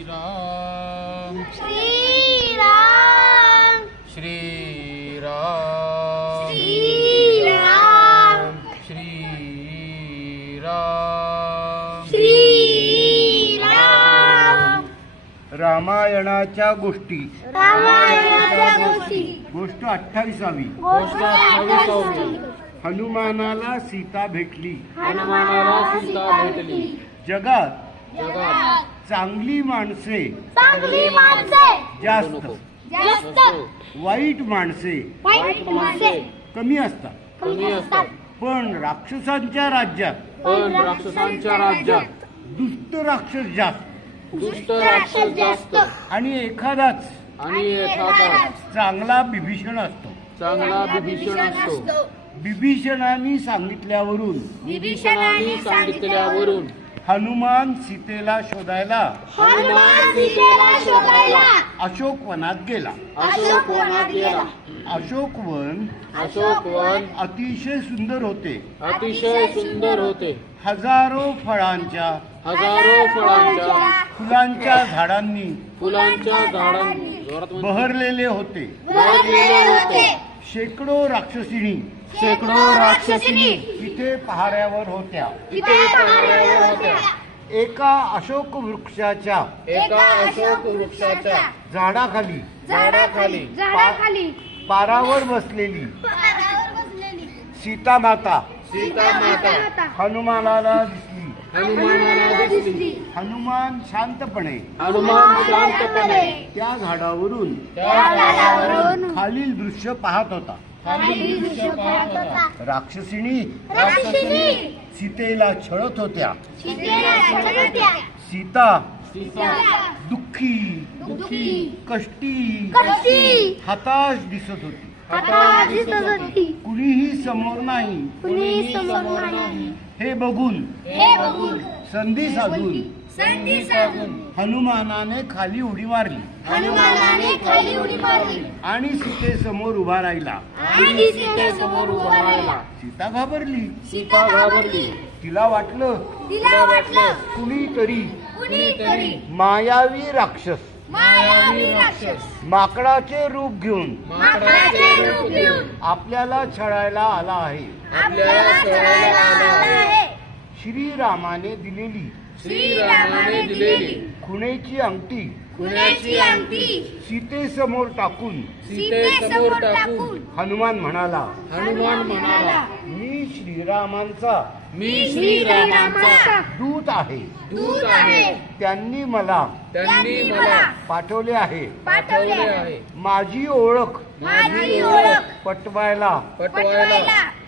श्रीराम। श्रीराम। श्रीराम। श्रीराम। श्रीराम। श्रीराम। रामायणाच्या गोष्टी. रामायणाच्या गोष्टी. गोष्ट अठ्ठावीसावी. गोष्ट अठ्ठावीसावी. हनुमानाला सीता भेटली. हनुमानाला सीता भेटली. जगात जगात. चांगली माणसे. चांगली माणसे. जास्त. जास्त. वाईट माणसे. वाईट माणसे. कमी असतात. कमी असतात. पण राक्षसांच्या राज्यात. पण राक्षसांच्या राज्यात. दुष्ट राक्षस जास्त. दुष्ट राक्षस जास्त. आणि एखादाच आणि एखादा चांगला बिभीषण असतो. चांगला विभीषण असतो. बिभीषणाने सांगितल्यावरून. विभीषणाने सांगितल्यावरून. हनुमान सीतेला शोधायला. हनुमान सीतेला शोधायला. अशोकवनात गेला. अशोक वनात गेला. अशोकवन अशोक वन अतिशय सुंदर होते. अतिशय सुंदर होते. हजारो फळांच्या हजारो फळांच्या फुलांच्या झाडांनी फुलांच्या झाडांनी. बहरलेले होते. बहरलेले होते. शेकडो राक्षसिणी शेकडो राक्षसिनी तिथे पहाऱ्यावर होत्या. तिथे पहाड्यावर होत्या. एका अशोक वृक्षाच्या एका अशोक वृक्षाच्या झाडाखाली. झाडाखाली झाडाखाली. पारावर बसलेली. पारावर बसलेली. सीता माता सीता माता हनुमानाला दिसली. हनुमानाला दिसली. हनुमान शांतपणे. हनुमान शांतपणे. त्या झाडावरून. त्या झाडावरून. खालील दृश्य पाहत होता. राक्षसिणी. राक्षसिनी सीतेला छळत होत्या. सीता. सीता. दुःखी. दुःखी. कष्टी. हताश दिसत होती. कुणीही समोर नाही. समोर हे बघून. हे बघून. संधी साधून. संधी साधून. हनुमानाने खाली उडी मारली. हनुमानाने खाली उडी मारली. आणि सीतेसमोर उभा राहिला. आणि सीतेसमोर उभा राहिला. सीता घाबरली. सीता घाबरली. तिला वाटलं. तिला वाटलं. कुणीतरी. मायावी राक्षस. माकडाचे रूप घेऊन माकडाचे रूप घेऊन. आपल्याला छळायला आला आहे. श्रीरामाने दिलेली श्रीरामाने दिलेली खुणेची अंगठी कुणाची अंगठी सीतेसमोर टाकून सीतेसमोर टाकून हनुमान म्हणाला हनुमान म्हणाला मी श्रीरामांचा मी श्रीरामांचा दूत आहे. दूत आहे. त्यांनी मला त्यांनी मला पाठवले आहे. पाठवले आहे. माझी ओळख माझी ओळख पटवायला पटवायला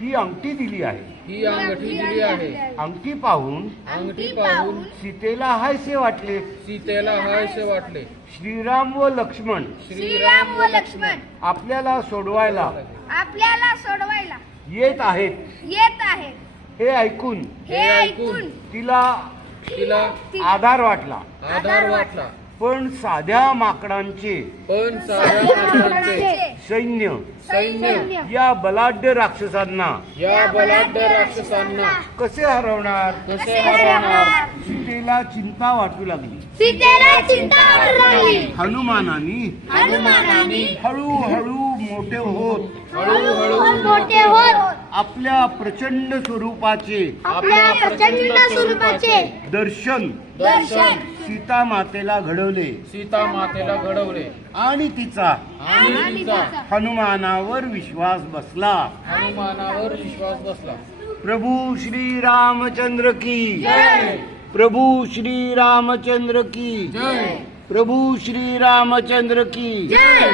ही अंगठी दिली आहे. ही अंगठी दिली आहे. अंगठी पाहून अंगठी पाहून सीतेला हायसे वाटले. सीतेला हायसे वाटले. श्रीराम व लक्ष्मण. श्रीराम व लक्ष्मण. आपल्याला सोडवायला आपल्याला सोडवायला येत आहेत. येत आहे हे ऐकून हे ऐकून तिला तिला आधार वाटला. आधार वाटला. पण साध्या माकडांचे पण सैन्य सैन्य. या बलाढ्य राक्षसांना. या बलाढ्य राक्षसांना. कसे हरवणार? कसे हरवणार? सीतेला चिंता वाटू लागली. सीतेला चिंता वाटू लागली. हनुमानाने हनुमानाने हळूहळू मोठे होत हळूहळू मोठे होत. आपल्या प्रचंड स्वरूपाचे आपल्या प्रचंड स्वरूपाचे. दर्शन दर्शन. सीता मातेला घडवले. सीता मातेला घडवले. आणि तिचा आणि तिचा हनुमानावर विश्वास बसला. हनुमानावर विश्वास बसला. प्रभू श्री रामचंद्र की जय. प्रभू श्री रामचंद्र की जय. प्रभू श्री रामचंद्र की जय.